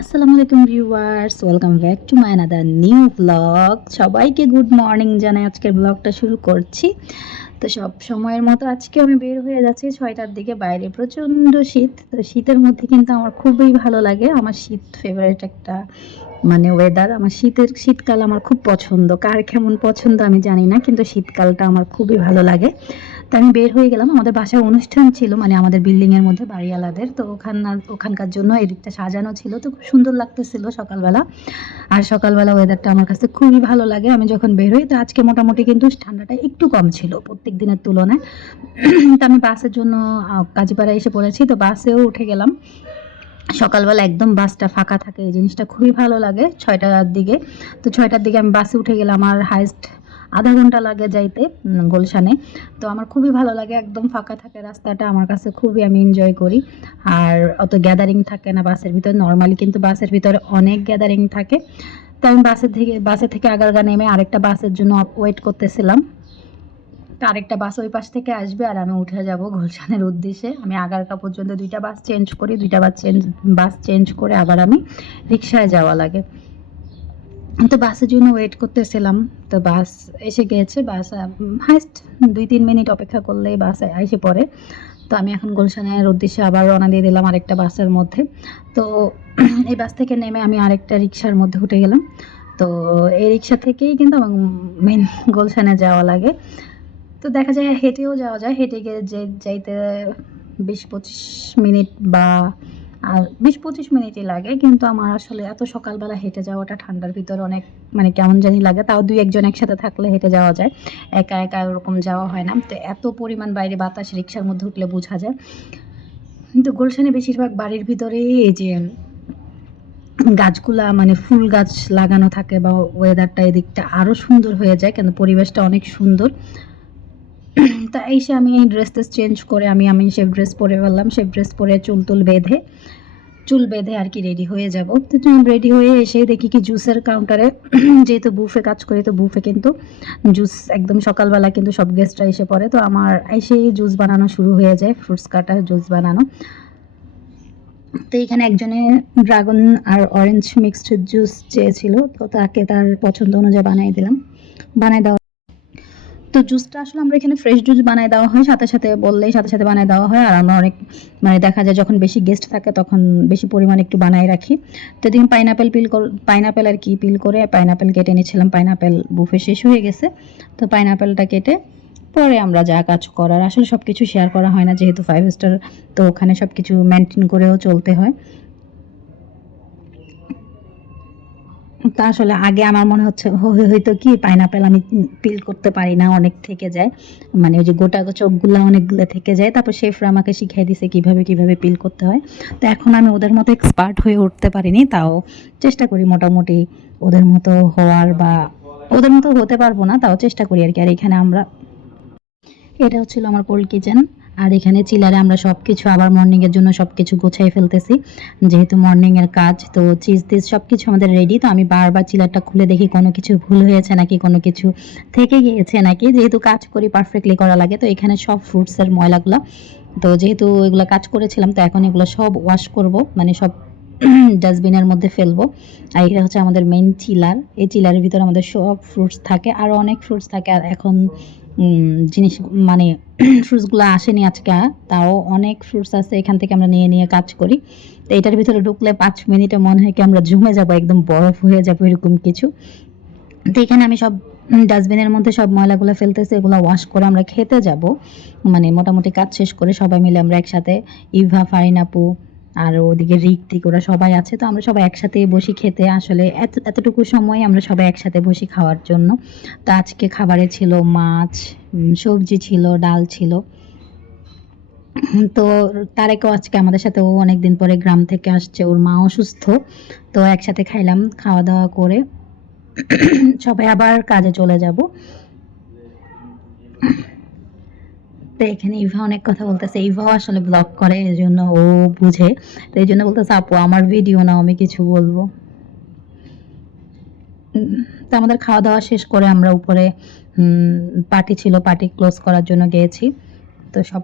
আসসালামু আলাইকুম viewers, welcome back to my another new blog সবাইকে গুড মর্নিং জানাই, আজকের ব্লগটা শুরু করছি। তো সব সময়ের মতো আজকে আমি বের হয়ে যাচ্ছি ছয়টার দিকে, বাইরে প্রচণ্ড শীত। তো শীতের মধ্যে কিন্তু আমার খুবই ভালো লাগে। আমার শীত ফেভারিট একটা মানে ওয়েদার আমার শীতের, শীতকাল আমার খুব পছন্দ। কার কেমন পছন্দ আমি জানি না, কিন্তু শীতকালটা আমার খুবই ভালো লাগে। তো আমি বের হয়ে গেলাম, আমাদের বাসায় অনুষ্ঠান ছিল মানে আমাদের বিল্ডিংয়ের মধ্যে বাড়িওয়ালাদের। তো ওখান ওখানকার জন্য এদিকটা সাজানো ছিল, তো খুব সুন্দর লাগতেছিল সকালবেলা। আর সকালবেলা ওয়েদারটা আমার কাছে খুবই ভালো লাগে। আমি যখন বের হই, তো আজকে মোটামুটি কিন্তু ঠান্ডাটা একটু কম ছিল প্রত্যেক দিনের তুলনায়। তো আমি বাসের জন্য কাজীপাড়া এসে পড়েছি, তো বাসেও উঠে গেলাম। সকালবেলা একদম বাসটা ফাঁকা থাকে, এই জিনিসটা খুবই ভালো লাগে ছয়টার দিকে। তো ছয়টার দিকে আমি বাসে উঠে গেলাম, আমার হাইস্ট আধা ঘণ্টা লাগে যাইতে গুলশানে। তো আমার খুবই ভালো লাগে, একদম ফাঁকা থাকে রাস্তাটা, আমার কাছে খুবই আমি এনজয় করি। আর অত গ্যাদারিং থাকে না বাসের ভিতরে নর্মালি কিন্তু বাসের ভিতরে অনেক গ্যাদারিং থাকে। তো আমি বাসের থেকে, বাসে থেকে আগারগা নেমে আরেকটা বাসের জন্য ওয়েট করতেছিলাম। আরেকটা বাস ওই পাশ থেকে আসবে আর আমি উঠে যাব গুলশানের উদ্দেশ্যে। আমি আগারকা পর্যন্ত দুইটা বাস চেঞ্জ করি, দুইটা বাস চেঞ্জ বাস চেঞ্জ করে আবার আমি রিক্সায় যাওয়া লাগে। তো বাসের জন্য ওয়েট করতেছিলাম, তো বাস এসে গিয়েছে বাস হাইস্ট দুই তিন মিনিট অপেক্ষা করলেই বাস এসে পড়ে। তো আমি এখন গুলশানের উদ্দেশ্যে আবার রওনা দিয়ে দিলাম আরেকটা বাসের মধ্যে। তো এই বাস থেকে নেমে আমি আরেকটা রিক্সার মধ্যে উঠে গেলাম। তো এই রিক্সা থেকেই কিন্তু আমার মেন গুলশানে যাওয়া লাগে। তো দেখা যায় হেঁটেও যাওয়া যায়, হেঁটে গিয়ে যে যাইতে বিশ পঁচিশ মিনিট বা আর বিশ পঁচিশ মিনিটই লাগে, কিন্তু আমার আসলে এত সকালবেলা হেঁটে যাওয়াটা ঠান্ডার ভিতর অনেক মানে কেমন জানি লাগে, তাও দুই একজন একসাথে থাকলে হেঁটে যাওয়া যায়, একা একা ওরকম যাওয়া হয় না। তো এত পরিমাণ বাইরে বাতাস রিক্সার মধ্যে উঠলে বোঝা যায়। কিন্তু গুলশানে বেশিরভাগ বাড়ির ভিতরেই এই যে গাছগুলা মানে ফুল গাছ লাগানো থাকে বা ওয়েদারটা এদিকটা আরও সুন্দর হয়ে যায়, কেন পরিবেশটা অনেক সুন্দর। তা এসে আমি এই ড্রেস টেস চেঞ্জ করে আমি আমি সে ড্রেস পরে ফেললাম সে ড্রেস পরে চুল টুল বেঁধে, চুল বেঁধে আর কি রেডি হয়ে যাব। তো রেডি হয়ে এসে দেখি কি জুসের কাউন্টারে যেহেতু বুফে কাজ করি, তো বুফে কিন্তু জুস একদম সকালবেলা কিন্তু সব গেস্টরা এসে পড়ে। তো আমার এসেই জুস বানানো শুরু হয়ে যায় ফ্রুটস কাটার জুস বানানো। তো এখানে একজনে ড্রাগন আর অরেঞ্জ মিক্সড জুস চেয়েছিল, তো তাকে তার পছন্দ অনুযায়ী বানিয়ে দিলাম। বানায় দেওয়া তো জুসটা আসলে আমরা এখানে ফ্রেশ জুস বানায় দেওয়া হয়, সাথে সাথে বললেই সাথে সাথে বানায় দেওয়া হয়। আর আমরা অনেক মানে দেখা যায় যখন বেশি গেস্ট থাকে তখন বেশি পরিমাণে একটু বানায় রাখি। তো এদিকে পাইনাপেল পিল পাইনাপেল আর কি পিল করে পাইনাপেল কেটে এনেছিলাম। পাইনাপেল বুফে শেষ হয়ে গেছে। তো পাইনাপেলটা কেটে পরে আমরা যা কাজ করার, আসলে সব কিছু শেয়ার করা হয় না, যেহেতু ফাইভ স্টার তো ওখানে সব কিছু মেনটেন করেও চলতে হয়। তা আসলে আগে আমার মনে হচ্ছে হয়তো কি পাইনাপেল আমি পিল করতে পারি না, অনেক থেকে যায়। মানে ওই যে গোটা চোখগুলো অনেকগুলো থেকে যায়। তারপর শেফরা আমাকে শিখিয়ে দিছে কীভাবে কীভাবে পিল করতে হয়। তো এখন আমি ওদের মতো এক্সপার্ট হয়ে উঠতে পারিনি, তাও চেষ্টা করি মোটামুটি ওদের মতো হওয়ার বা ওদের মতো হতে পারব না, তাও চেষ্টা করি আর কি। আর এখানে আমরা, এটা হচ্ছিল আমার কোল্ড কিচেন আর এখানে চিলারে আমরা সব কিছু আবার মর্নিংয়ের জন্য সব কিছু গোছাই ফেলতেছি। যেহেতু মর্নিংয়ের কাজ, তো চিজ টিজ সব কিছু আমাদের রেডি তো আমি বারবার চিলারটা খুলে দেখি, কোনো কিছু ভুল হয়েছে নাকি, কোনো কিছু থেকে গিয়েছে নাকি? যেহেতু কাজ করি পারফেক্টলি করা লাগে, তো এখানে সব ফ্রুটসের ময়লাগুলো। তো যেহেতু এগুলো কাজ করেছিলাম, তো এখন এগুলো সব ওয়াশ করব মানে সব ডাস্টবিনের মধ্যে ফেলব। আর এটা হচ্ছে আমাদের মেইন চিলার এই চিলারের ভিতরে আমাদের সব ফ্রুটস থাকে আরও অনেক ফ্রুটস থাকে। আর এখন জিনিস মানে ফ্রুটসগুলো আসেনি আজকে, তাও অনেক ফ্রুটস আছে। এখান থেকে আমরা নিয়ে নিয়ে কাজ করি। তো এটার ভিতরে ঢুকলে পাঁচ মিনিটে মনে হয় কি আমরা জমে যাব, একদম বরফ হয়ে যাব, এরকম কিছু। তো এখানে আমি সব ডাস্টবিনের মধ্যে সব ময়লাগুলো ফেলতেছি, এগুলো ওয়াশ করে আমরা খেতে যাব। মানে মোটামুটি কাজ শেষ করে সবাই মিলে আমরা একসাথে, ইভা ফারিনাপু আর ওদিকে ঋত্বিক, ওরা সবাই আছে, তো আমরা সবাই একসাথে বসি খেতে। আসলে এত, এতটুকু সময় আমরা সবাই একসাথে বসি খাওয়ার জন্য। তো আজকে খাবারে ছিল মাছ সবজি ছিল, ডাল ছিল। তো তারেকও আজকে আমাদের সাথে, ও অনেকদিন পরে গ্রাম থেকে আসছে, ওর মা অসুস্থ। তো একসাথে খাইলাম খাওয়া দাওয়া করে। সবাই আবার কাজে চলে যাব। তো এখানে ইভা অনেক কথা বলতেছে। ইভাও আসলে ব্লগ করে এই জন্য ও বুঝে। তো এই জন্য বলতেছে, আপু, আমার ভিডিও নাও, আমি কিছু বলব। তো আমাদের খাওয়া দাওয়া শেষ করে আমরা উপরে পার্টি ছিল পার্টি ক্লোজ করার জন্য গিয়েছি। তো সব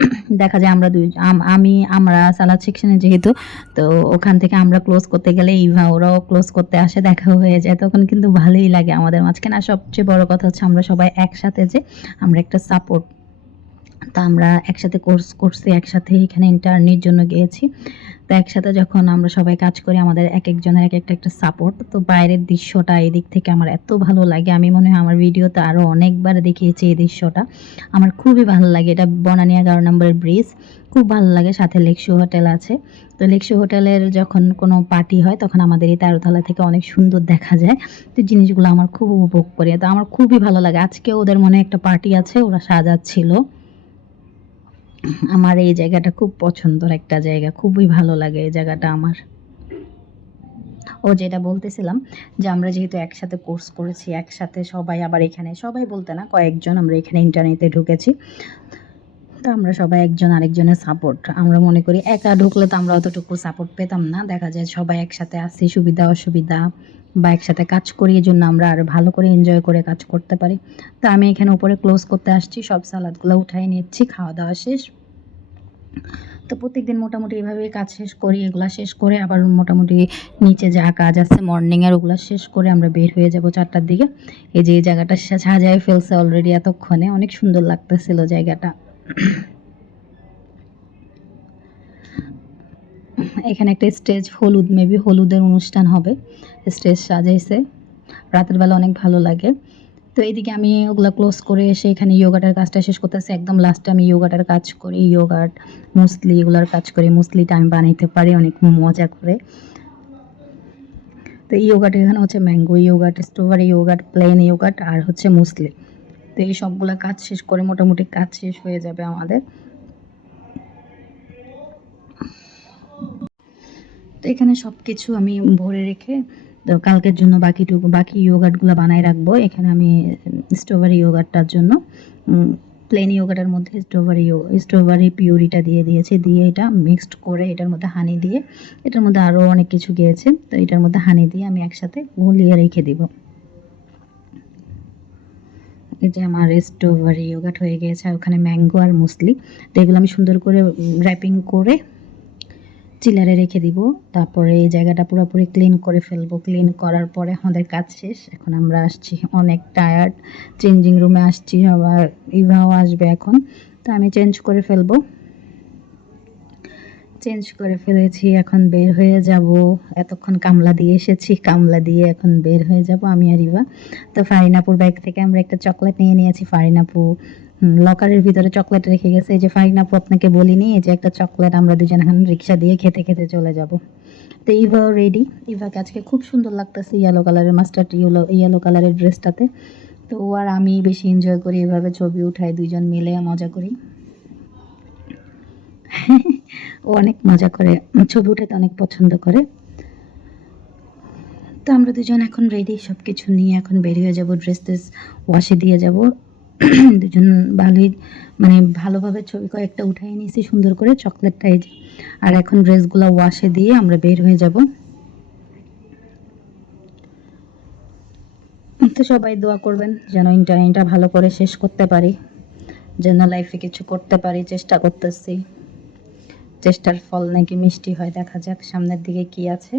দেখা যায় আমরা দুই, আমি আমরা, সালাদ সেকশনে যেহেতু, তো ওখান থেকে আমরা ক্লোজ করতে গেলে ইভা ওরাও ক্লোজ করতে আসে, দেখা হয়ে যায়। তখন কিন্তু ভালোই লাগে আমাদের মাঝখানে। আর সবচেয়ে বড় কথা হচ্ছে, আমরা সবাই একসাথে যে আমরা একটা সাপোর্ট তা আমরা একসাথে কোর্স করছি, একসাথে এখানে ইন্টার্নির জন্য গিয়েছি। তো একসাথে যখন আমরা সবাই কাজ করি, আমাদের এক একজনের এক একটা একটা সাপোর্ট তো বাইরের দৃশ্যটা এই দিক থেকে আমার এত ভালো লাগে, আমি মনে হয় আমার ভিডিওতে আরও অনেকবার দেখিয়েছি এই দৃশ্যটা। আমার খুবই ভালো লাগে, এটা বনানী এগারো নম্বরের ব্রিজ খুব ভালো লাগে, সাথে লেকশু হোটেল আছে। তো লেকশু হোটেলের যখন কোনো পার্টি হয়, তখন আমাদের এই তেরোতলা থেকে অনেক সুন্দর দেখা যায়। তো জিনিসগুলো আমার খুব উপভোগ করি, তো আমার খুবই ভালো লাগে। আজকে ওদের মনে একটা পার্টি আছে, ওরা সাজাচ্ছিল। আমার এই জায়গাটা খুব পছন্দের একটা জায়গা। খুবই ভালো লাগে এই জায়গাটা আমার। ও যেটা বলতেছিলাম যে আমরা যেহেতু একসাথে কোর্স করেছি, একসাথে সবাই আবার এখানে, সবাই বলতে না, কয়েকজন আমরা এখানে ইন্টারনেটে ঢুকেছি। আমরা সবাই একজন আরেকজনের সাপোর্ট আমরা মনে করি একা ঢুকলে তো আমরা অতটুকু সাপোর্ট পেতাম না। দেখা যায় সবাই একসাথে আসি সুবিধা, অসুবিধা বা একসাথে কাজ করি, এই জন্য আমরা আরও ভালো করে এনজয় করে কাজ করতে পারি। তো আমি এখানে উপরে ক্লোজ করতে আসছি, সব সালাদগুলো উঠাই নিচ্ছি, খাওয়া দাওয়া শেষ। তো প্রত্যেকদিন মোটামুটি এভাবেই কাজ শেষ করি, এগুলা শেষ করে আবার মোটামুটি নিচে যা কাজ আছে মর্নিংয়ের ওগুলো শেষ করে আমরা বের হয়ে যাব চারটার দিকে। এই যে এই জায়গাটা সাজায় ফেলছে অলরেডি এতক্ষণে, অনেক সুন্দর লাগতেছিল জায়গাটা। এখানে একটা স্টেজ, হলুদ মেবি হলুদের অনুষ্ঠান হবে। স্টেজ সাজাইছে। রাতের বেলা অনেক ভালো লাগে। তো এইদিকে আমি ওগুলো ক্লোজ করে এসে এখানে ইয়োগাটার কাজটা শেষ করতেছি। একদম লাস্টে আমি ইয়োগাটার কাজ করি। ইয়োগাট, মুসলি এগুলোর কাজ করি। মুসলিটা আমি বানাইতে পারি, অনেক মজা করে। তো ইয়োগাট এখানে হচ্ছে mango yogurt strawberry yogurt plain yogurt আর হচ্ছে মুসলি। তো এই সবগুলো কাজ শেষ করে মোটামুটি কাজ শেষ হয়ে যাবে আমাদের। তো এখানে সব কিছু আমি ভরে রেখে, তো কালকের জন্য বাকিটুকু, বাকি ইয়োগাটগুলো বানাই রাখব। এখানে আমি স্ট্রবেরি ইয়োগাটটার জন্য প্লেন ইয়োগাটার মধ্যে স্ট্রবেরি স্ট্রবেরি পিউরিটা দিয়ে দিয়েছে। দিয়ে এটা মিক্সড করে এটার মধ্যে হানি দিয়ে, এটার মধ্যে আরও অনেক কিছু গিয়েছে তো এটার মধ্যে হানি দিয়ে আমি একসাথে গুলিয়ে রেখে দিব। এই যে আমার স্ট্রবেরি ইয়োগাট হয়ে গেছে আর ওখানে ম্যাঙ্গো আর মুসলি তো এগুলো আমি সুন্দর করে র্যাপিং করে চিলারে রেখে দিব। তারপরে এই জায়গাটা পুরোপুরি ক্লিন করে ফেলব। ক্লিন করার পরে আমাদের কাজ শেষ। এখন আমরা আসছি, অনেক টায়ার্ড চেঞ্জিং রুমে আসছি, আবার ইভাও আসবে এখন। তো আমি চেঞ্জ করে ফেলব। চেঞ্জ করে ফেলেছি, এখন বের হয়ে যাব। এতক্ষণ কামলা দিয়ে এসেছি, কামলা দিয়ে এখন বের হয়ে যাব আমি আর ইভা। তো ফারিনাপুর ব্যাগ থেকে আমরা একটা চকলেট নিয়ে নিয়েছি, ফারিনাপু লকারের ভিতরে চকলেট রেখে গেছে। এই যে ফারিনাপু আপনাকে বলিনি, এই যে একটা চকলেট আমরা দুজন এখন রিক্সা দিয়ে খেতে খেতে চলে যাব। তো ইভাও রেডি ইভাকে আজকে খুব সুন্দর লাগতেছে ইয়েলো কালারের মাস্টার্ড ইয়েলো ইয়েলো কালারের ড্রেসটাতে তো আর আমি বেশি এনজয় করি, এভাবে ছবি উঠাই দুজন মিলে মজা করি। ও অনেক মজা করে, ছবি উঠাতে অনেক পছন্দ করে। তো আমরা দুজন এখন রেডি সব কিছু নিয়ে এখন বেরিয়ে যাব ড্রেস টেস ওয়াশে দিয়ে যাব। দুজন ভালোই মানে ভালোভাবে ছবি কয়েকটা উঠাই নিয়েছি সুন্দর করে চকলেটটা এই আর এখন ড্রেসগুলো ওয়াশে দিয়ে আমরা বের হয়ে যাব। তো সবাই দোয়া করবেন যেন ইন্টারনেটটা ভালো করে শেষ করতে পারি, যেন লাইফে কিছু করতে পারি, চেষ্টা করতেছি। চেষ্টার ফল নাকি মিষ্টি হয়, দেখা যাক সামনের দিকে কি আছে।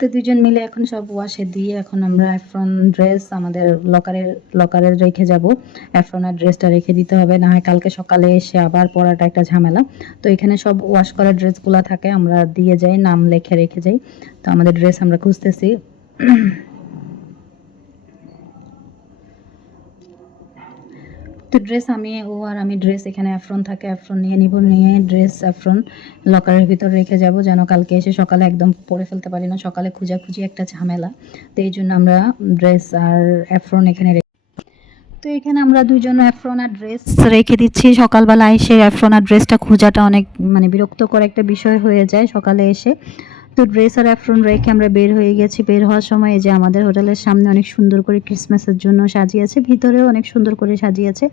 তো দুজন মিলে এখন সব ওয়াশে দিয়ে এখন আমরা অ্যাফ্রন ড্রেস আমাদের লকারের লকারে রেখে যাব। অ্যাফ্রনের ড্রেসটা রেখে দিতে হবে, না হয় কালকে সকালে এসে আবার পরাটা একটা ঝামেলা। তো এখানে সব ওয়াশ করা ড্রেসগুলো থাকে, আমরা দিয়ে যাই, নাম লেখে রেখে যাই। তো আমাদের ড্রেস আমরা খুঁজতেছি। তো ড্রেস আমি ও আর আমি ড্রেস এখানে অ্যাফ্রন থাকে অ্যাফ্রন নিয়ে নিব, নিয়ে ড্রেস অ্যাফ্রন লকারের ভিতর রেখে যাব যেন কালকে এসে সকালে একদম পরে ফেলতে পারি না। সকালে খুঁজাখুঁজি একটা ঝামেলা। তো এই জন্য আমরা ড্রেস আর অ্যাফ্রন এখানে তো এখানে আমরা দুজন অ্যাফ্রন আর ড্রেস রেখে দিচ্ছি। সকালবেলা এসে অ্যাফ্রন আর ড্রেসটা খোঁজাটা অনেক মানে বিরক্তকর একটা বিষয় হয়ে যায় সকালে এসে। তো ড্রেস আর অ্যাফ্রন রেখে আমরা বের হয়ে গেছি। বের হওয়ার সময় যে আমাদের হোটেলের সামনে অনেক সুন্দর করে ক্রিসমাসের জন্য সাজিয়েছে। ভিতরেও অনেক সুন্দর করে সাজিয়েছে।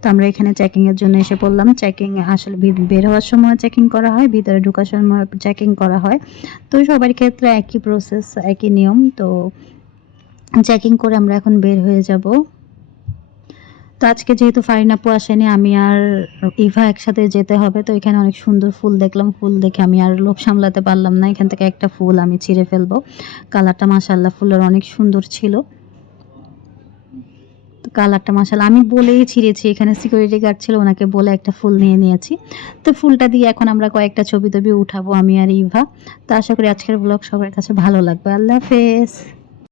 তো আমরা এখানে চেকিংয়ের জন্য এসে পড়লাম। চেকিং আসলে বের হওয়ার সময় চেকিং করা হয়, ভিতরে ঢোকার সময় চেকিং করা হয়। তো সবার ক্ষেত্রে একই প্রসেস একই নিয়ম। তো চেকিং করে আমরা এখন বের হয়ে যাব। তো আজকে যেহেতু ফারিনাপু আসেনি, আমি আর ইভা একসাথে যেতে হবে, তো এখানে অনেক সুন্দর ফুল দেখলাম। ফুল দেখে আমি আর লোভ সামলাতে পারলাম না, এখান থেকে একটা ফুল আমি ছিঁড়ে ফেলব। কালারটা মাসাল্লাহ ফুলের অনেক সুন্দর ছিল। কালারটা মাসাল্লাহ আমি বলেই ছিঁড়েছি, এখানে সিকিউরিটি গার্ড ছিল, ওনাকে বলে একটা ফুল নিয়ে নিয়েছি। তো ফুলটা দিয়ে এখন আমরা কয়েকটা ছবি টবি উঠাবো, আমি আর ইভা। তো আশা করি আজকের ব্লগ সবার কাছে ভালো লাগবে। আল্লাহ হাফেজ।